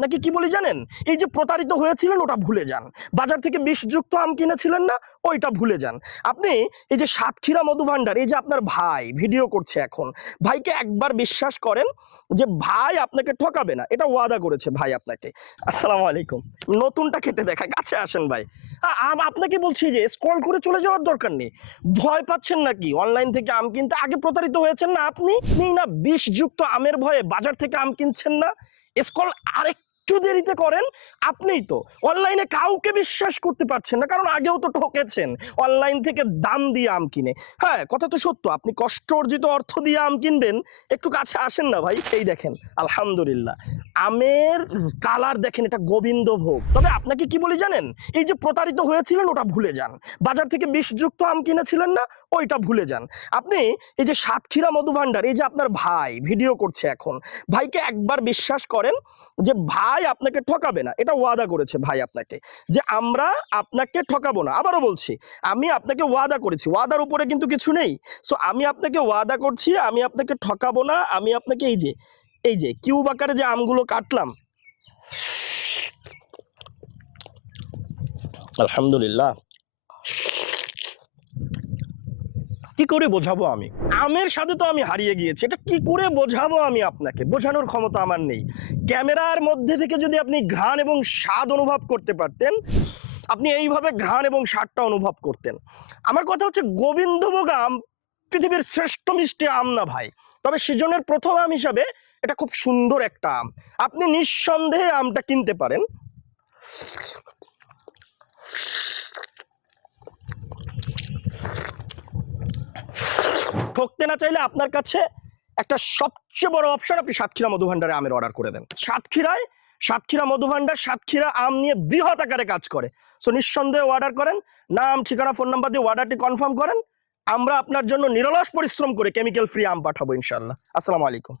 আপনাকে কি বলি জানেন, এই যে প্রতারিত হয়েছিলেন ওটা ভুলে যান। বাজার থেকে বিষযুক্ত আম কিনেছিলেন না, ওইটা ভুলে যান। আপনি এই যে সাতক্ষীরা মধু ভান্ডার, এই যে আপনার ভাই ভিডিও করছে এখন, ভাইকে একবার বিশ্বাস করেন যে ভাই আপনাকে ঠকাবে না, এটা ওয়াদা করেছে ভাই আপনাকে। আসসালামু আলাইকুম। নতুনটা খেতে দেখা, কাছে আসেন ভাই। আপনাকে বলছি যে স্ক্রল করে চলে যাওয়ার দরকার নেই। ভয় পাচ্ছেন নাকি অনলাইন থেকে আম কিনতে? আগে প্রতারিত হয়েছেন না আপনি না বিষযুক্ত আমের ভয়ে বাজার থেকে আম কিনছেন না? স্ক্রল আরেকটু দেরিতে করেন। আপনিই তো অনলাইনে কাউকে বিশ্বাস করতে পারছেন না, কারণ আগেও তো ঠকেছেন অনলাইন থেকে দাম দিয়ে আম কিনে। হ্যাঁ, কথা তো সত্য, আপনি কষ্ট অর্জিত অর্থ দিয়ে আম কিনবেন। একটু কাছে আসেন না ভাই, এই দেখেন আলহামদুলিল্লাহ আমের কালার দেখেন, এটা গোবিন্দভোগ। তবে আপনাকে কি বলি জানেন, এই যে প্রতারিত হয়েছিলেন ওটা ভুলে যান। বাজার থেকে বিষযুক্ত আম কিনেছিলেন না, ওইটা ভুলে যান। আপনি এই যে সাতক্ষীরা মধু ভান্ডার, এই যে আপনার ভাই ভিডিও করছে এখন, ভাইকে একবার বিশ্বাস করেন যে ভাই আপনাকে ঠকাবে না, এটা ওয়াদা করেছে ভাই আপনাকে যে আমরা আপনাকে ঠকাবো না। আবারও বলছি, আমি আপনাকে ওয়াদা করেছি, ওয়াদার উপরে কিন্তু কিছু নেই। সো আমি আপনাকে ওয়াদা করছি, আমি আপনাকে ঠকাবো না। আমি আপনাকে এই যে কিউব আকারে যে আমগুলো কাটলাম, আলহামদুলিল্লাহ, কি করে বোঝাবো আমি? আমের সাথে তো আমি হারিয়ে গিয়েছি, এটা কি করে বোঝাবো আমি আপনাকে? বোঝানোর ক্ষমতা আমার নেই। ক্যামেরার মধ্যে থেকে যদি আপনি ঘ্রাণ এবং স্বাদ অনুভব করতে পারতেন, আপনি এইভাবে ঘ্রাণ এবং স্বাদটা অনুভব করতেন। আমার কথা হচ্ছে, গোবিন্দভোগ আম পৃথিবীর শ্রেষ্ঠ মিষ্টি আম না ভাই, তবে সিজনের প্রথম আম হিসাবে এটা খুব সুন্দর একটা আম। আপনি নিঃসন্দেহে আমটা কিনতে পারেন। ঠকতে না চাইলে আপনার কাছে একটা সবচেয়ে বড় অপশন, আপনি সাতক্ষীরা মধু ভান্ডারে আমের অর্ডার করে দেন। সাতক্ষীরা মধু ভান্ডার সাতক্ষীরা আম নিয়ে বৃহৎ আকারে কাজ করে। সো নিঃসন্দেহে অর্ডার করেন, নাম ঠিকানা ফোন নাম্বার দিয়ে অর্ডারটি কনফার্ম করেন। আমরা আপনার জন্য নিরলস পরিশ্রম করে কেমিক্যাল ফ্রি আম পাঠাবো ইনশাআল্লাহ। আসসালামু আলাইকুম।